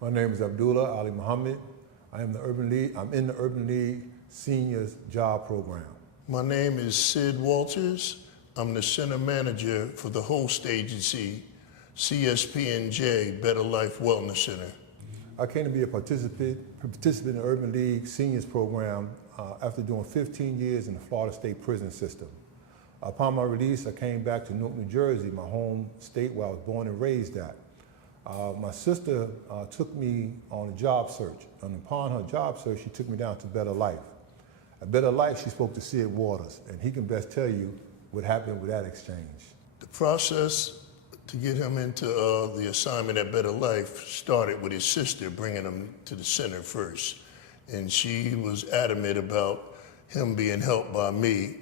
My name is Abdullah Ali Muhammad. I'm in the Urban League Seniors Job Program. My name is Sid Walters. I'm the Center Manager for the host agency, CSP&J Better Life Wellness Center. I came to be a participant in the Urban League Seniors Program after doing 15 years in the Florida State prison system. Upon my release, I came back to Newark, New Jersey, my home state where I was born and raised at. My sister took me on a job search, and upon her job search, she took me down to Better Life. At Better Life, she spoke to Sid Waters, and he can best tell you what happened with that exchange. The process to get him into the assignment at Better Life started with his sister bringing him to the center first. And she was adamant about him being helped by me.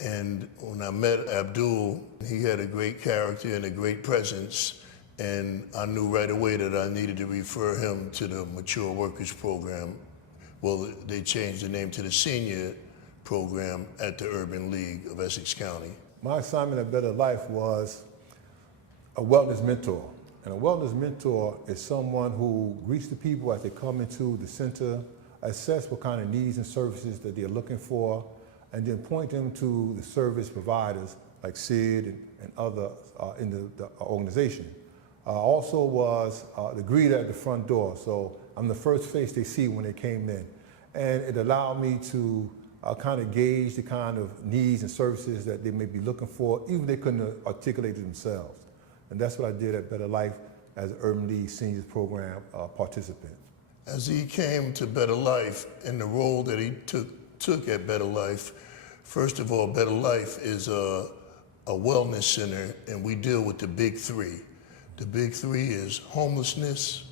And when I met Abdul, he had a great character and a great presence. And I knew right away that I needed to refer him to the Mature Workers Program. Well, they changed the name to the Senior Program at the Urban League of Essex County. My assignment at Better Life was a wellness mentor. And a wellness mentor is someone who greets the people as they come into the center, assess what kind of needs and services that they're looking for, and then point them to the service providers like Sid and others in the organization. Also was the greeter at the front door. So I'm the first face they see when they came in. And it allowed me to kind of gauge the kind of needs and services that they may be looking for, even if they couldn't articulate it themselves. And that's what I did at Better Life as an Urban League Seniors Program participant. As he came to Better Life and the role that he took at Better Life, first of all, Better Life is a wellness center, and we deal with the big three. The big three is homelessness,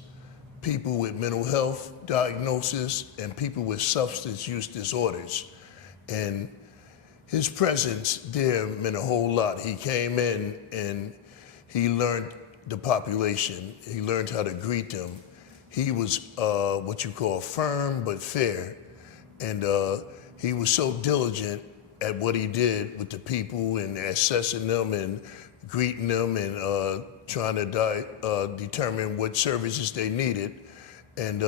people with mental health diagnosis, and people with substance use disorders. And his presence there meant a whole lot. He came in and he learned the population. He learned how to greet them. He was what you call firm but fair. And he was so diligent at what he did with the people and assessing them and greeting them and trying to determine what services they needed. And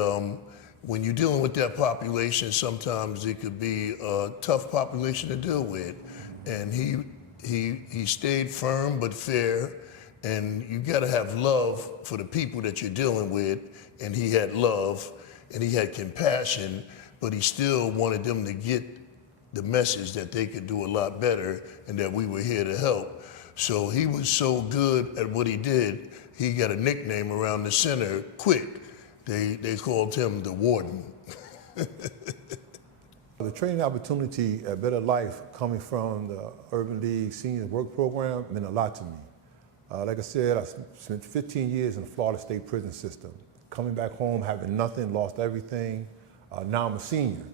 when you're dealing with that population, sometimes it could be a tough population to deal with. And he stayed firm but fair, and you gotta have love for the people that you're dealing with. And he had love and he had compassion, but he still wanted them to get the message that they could do a lot better and that we were here to help. So he was so good at what he did, he got a nickname around the center, Quick. They called him the Warden. The training opportunity at Better Life coming from the Urban League Senior Work Program meant a lot to me. Like I said, I spent 15 years in the Florida State prison system. Coming back home, having nothing, lost everything. Now I'm a senior.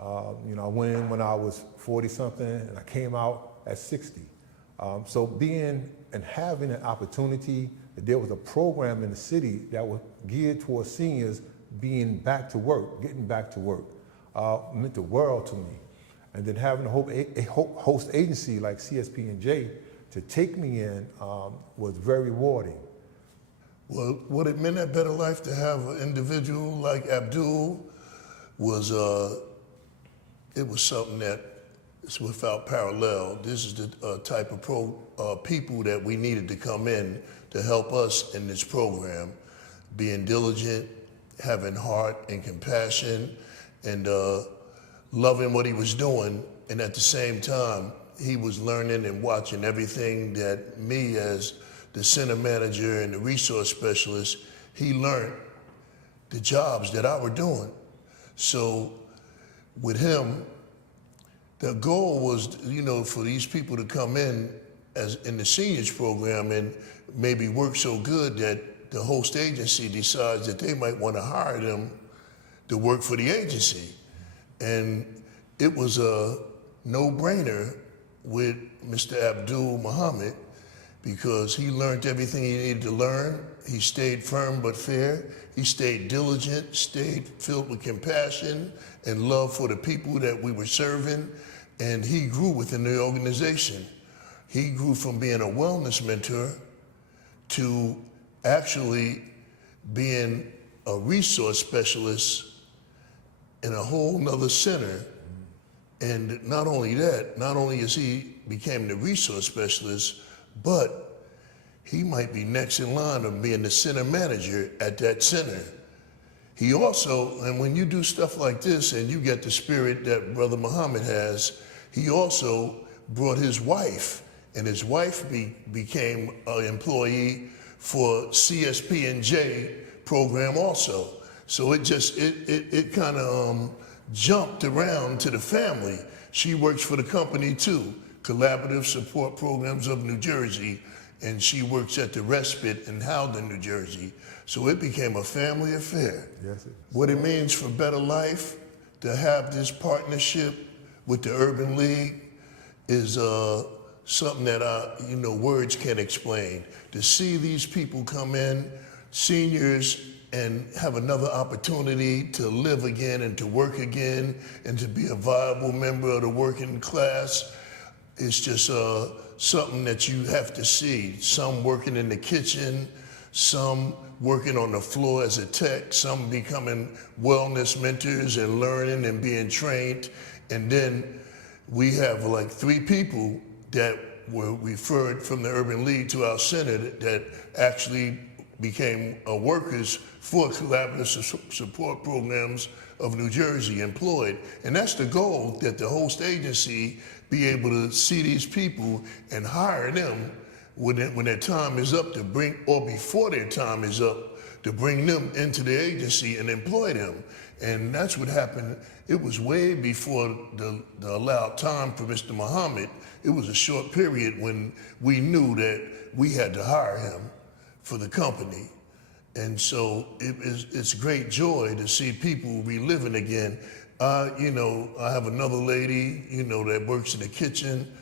You know, I went in when I was 40-something, and I came out at 60. So being and having an opportunity that there was a program in the city that was geared towards seniors being back to work, getting back to work, meant the world to me. And then having a host agency like CSP&J to take me in was very rewarding. Well, what it meant at Better Life to have an individual like Abdul was, it was something that is without parallel. This is the type of people that we needed to come in to help us in this program, being diligent, having heart and compassion, and loving what he was doing. And at the same time, he was learning and watching everything that me as the center manager and the resource specialist, he learned the jobs that I were doing. So with him, the goal was, you know, for these people to come in as in the seniors program and maybe work so good that the host agency decides that they might want to hire them to work for the agency. And it was a no-brainer with Mr. Abdul Muhammad because he learned everything he needed to learn. He stayed firm but fair. He stayed diligent, stayed filled with compassion and love for the people that we were serving. And he grew within the organization. He grew from being a wellness mentor to actually being a resource specialist in a whole nother center. And not only that, not only is he became the resource specialist, but he might be next in line of being the center manager at that center. He also, and when you do stuff like this and you get the spirit that Brother Muhammad has, he also brought his wife, and his wife became an employee for CSP&J program also. So it kind of jumped around to the family. She works for the company too, Collaborative Support Programs of New Jersey, and she works at the Respite in Howden, New Jersey. So it became a family affair. Yes, What it means for Better Life to have this partnership with the Urban League is something that words can't explain. To see these people come in, seniors, and have another opportunity to live again and to work again and to be a viable member of the working class, is just something that you have to see. Some working in the kitchen, some working on the floor as a tech, some becoming wellness mentors and learning and being trained. And then we have like 3 people that were referred from the Urban League to our center that actually became workers for Collaborative Support Programs of New Jersey, employed. And that's the goal, that the host agency be able to see these people and hire them when their time is up to bring, or before their time is up, to bring them into the agency and employ them. And that's what happened. It was way before the allowed time for Mr. Muhammad. It was a short period when we knew that we had to hire him for the company. And so it's great joy to see people reliving again. I have another lady, that works in the kitchen.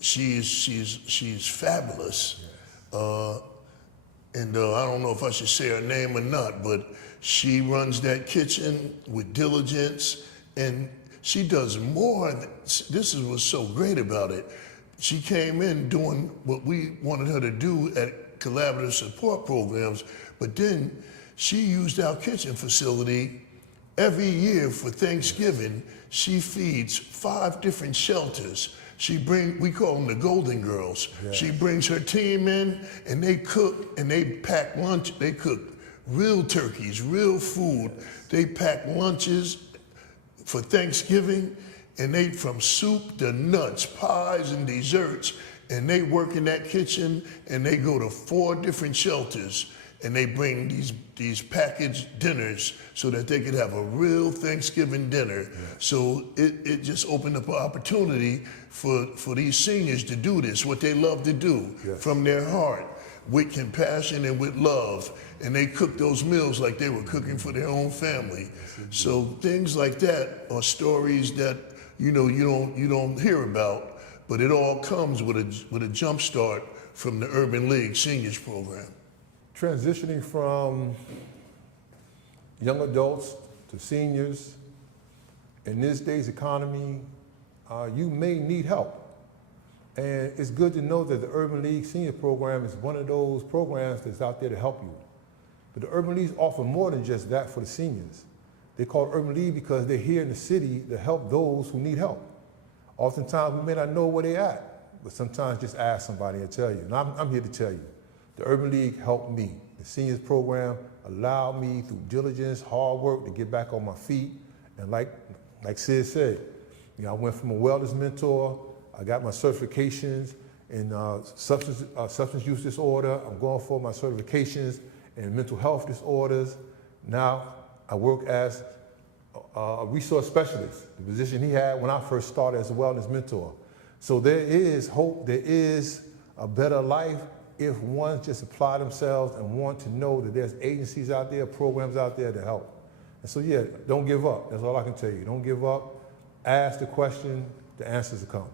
She's fabulous. And I don't know if I should say her name or not, but she runs that kitchen with diligence, and she does more. This is what's so great about it. She came in doing what we wanted her to do at Collaborative Support Programs, but then she used our kitchen facility every year for Thanksgiving. She feeds 5 different shelters. We call them the Golden Girls. Yes. She brings her team in, and they cook and they pack lunch. They cook real turkeys, real food. They pack lunches for Thanksgiving, and they, from soup to nuts, pies and desserts, and they work in that kitchen, and they go to 4 different shelters, and they bring these packaged dinners so that they could have a real Thanksgiving dinner. Yeah. So it just opened up an opportunity for these seniors to do this, what they love to do, yes, from their heart, with compassion and with love. And they cook those meals like they were cooking for their own family. Yes, so things like that are stories that you don't hear about, but it all comes with a jump start from the Urban League Seniors Program. Transitioning from young adults to seniors, in this day's economy, you may need help. And it's good to know that the Urban League Senior Program is one of those programs that's out there to help you. But the Urban Leagues offer more than just that for the seniors. They call it Urban League because they're here in the city to help those who need help. Oftentimes, we may not know where they're at, but sometimes just ask somebody and tell you. And I'm here to tell you. The Urban League helped me. The seniors program allowed me, through diligence, hard work, to get back on my feet. And like Sid said, I went from a wellness mentor. I got my certifications in substance use disorder. I'm going for my certifications in mental health disorders. Now I work as a resource specialist, the position he had when I first started as a wellness mentor. So there is hope, there is a better life if one just apply themselves and want to know that there's agencies out there, programs out there to help. And so yeah, don't give up. That's all I can tell you. Don't give up. Ask the question, the answers will come.